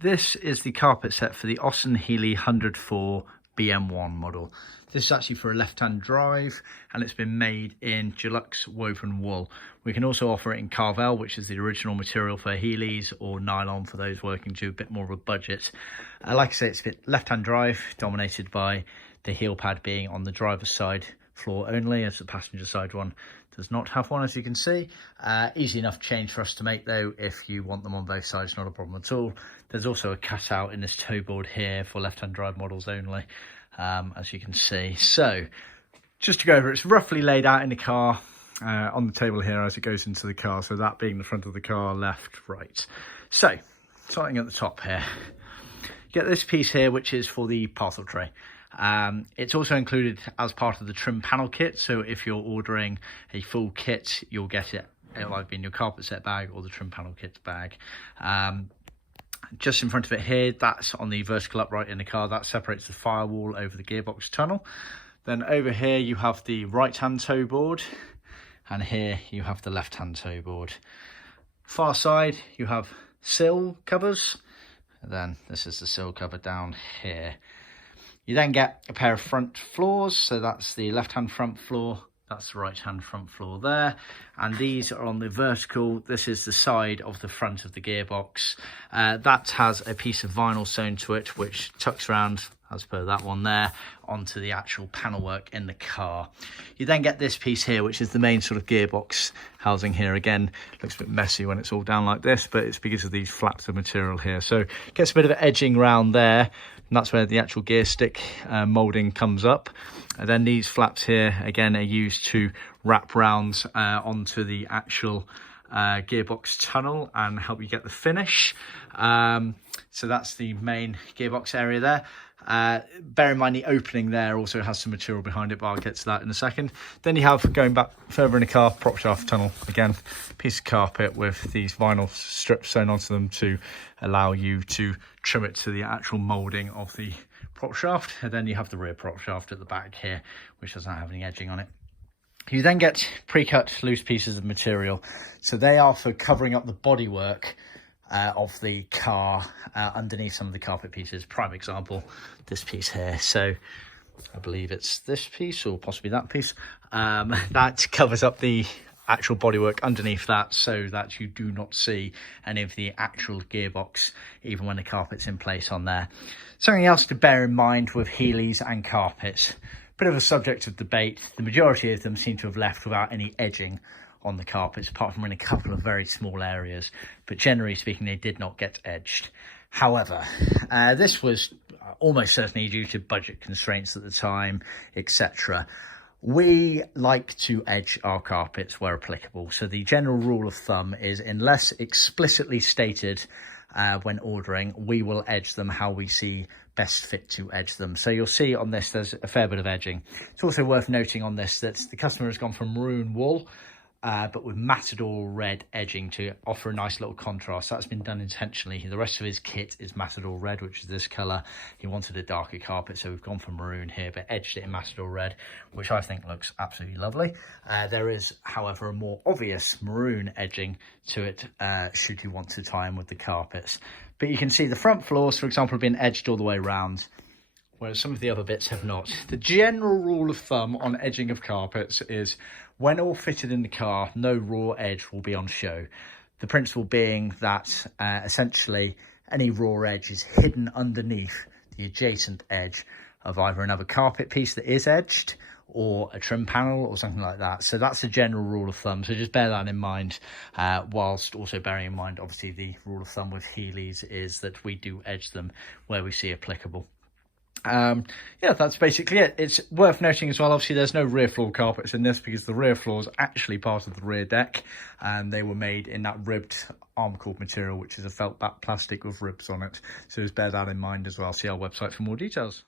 This is the carpet set for the Austin Healey 104 BN1 model. This is actually for a left-hand drive and it's been made in Deluxe woven wool. We can also offer it in Karvel, which is the original material for Heelys, or Nylon for those working to a bit more of a budget. Like I say, it's a bit left-hand drive, dominated by the heel pad being on the driver's side floor only, as the passenger side one does not have one, as you can see. Easy enough change for us to make though, if you want them on both sides, not a problem at all. There's also a cutout in this toe board here for left-hand drive models only, as you can see. So just to go over, it's roughly laid out in the car on the table here as it goes into the car, so that being the front of the car, left, right. So starting at the top here, you get this piece here which is for the parcel tray. It's also included as part of the trim panel kit, so if you're ordering a full kit, you'll get it. It'll either be in your carpet set bag or the trim panel kit bag. Just in front of it here, that's on the vertical upright in the car, that separates the firewall over the gearbox tunnel. Then over here you have the right hand toe board, and here you have the left hand toe board. Far side you have sill covers, and then this is the sill cover down here. You then get a pair of front floors, so that's the left-hand front floor, that's the right-hand front floor there, and these are on the vertical. This is the side of the front of the gearbox. That has a piece of vinyl sewn to it, which tucks around, as per that one there, onto the actual panel work in the car. You then get this piece here, which is the main sort of gearbox housing here. Again, looks a bit messy when it's all down like this, but it's because of these flaps of material here. So it gets a bit of edging around there, and that's where the actual gear stick moulding comes up. And then these flaps here, again, are used to wrap round onto the actual gearbox tunnel and help you get the finish. So that's the main gearbox area there. Bear in mind the opening there also has some material behind it, but I'll get to that in a second. Then you have, going back further in the car, prop shaft tunnel. Again, piece of carpet with these vinyl strips sewn onto them to allow you to trim it to the actual moulding of the prop shaft. And then you have the rear prop shaft at the back here, which doesn't have any edging on it. You then get pre-cut loose pieces of material. So they are for covering up the bodywork of the car underneath some of the carpet pieces. Prime example, this piece here. So I believe it's this piece or possibly that piece. That covers up the actual bodywork underneath that, so that you do not see any of the actual gearbox, even when the carpet's in place on there. Something else to bear in mind with Heelys and carpets, bit of a subject of debate. The majority of them seem to have left without any edging on the carpets, apart from in a couple of very small areas, but generally speaking they did not get edged. However, this was almost certainly due to budget constraints at the time, etc. We like to edge our carpets where applicable, so the general rule of thumb is, unless explicitly stated when ordering, we will edge them how we see best fit to edge them. So you'll see on this there's a fair bit of edging. It's also worth noting on this that the customer has gone for maroon wool, but with matador red edging to offer a nice little contrast. That's been done intentionally. The rest of his kit is matador red, which is this colour. He wanted a darker carpet, so we've gone for maroon here, but edged it in matador red, which I think looks absolutely lovely. There is, however, a more obvious maroon edging to it, should you want to tie in with the carpets. But you can see the front floors, for example, have been edged all the way around, whereas some of the other bits have not. The general rule of thumb on edging of carpets is, when all fitted in the car, no raw edge will be on show. The principle being that essentially any raw edge is hidden underneath the adjacent edge of either another carpet piece that is edged or a trim panel or something like that. So that's the general rule of thumb, so just bear that in mind, whilst also bearing in mind obviously the rule of thumb with Heelys is that we do edge them where we see applicable. Yeah, that's basically it. It's worth noting as well, obviously there's no rear floor carpets in this, because the rear floor is actually part of the rear deck, and they were made in that ribbed arm cord material, which is a felt back plastic with ribs on it. So just bear that in mind as well. See our website for more details.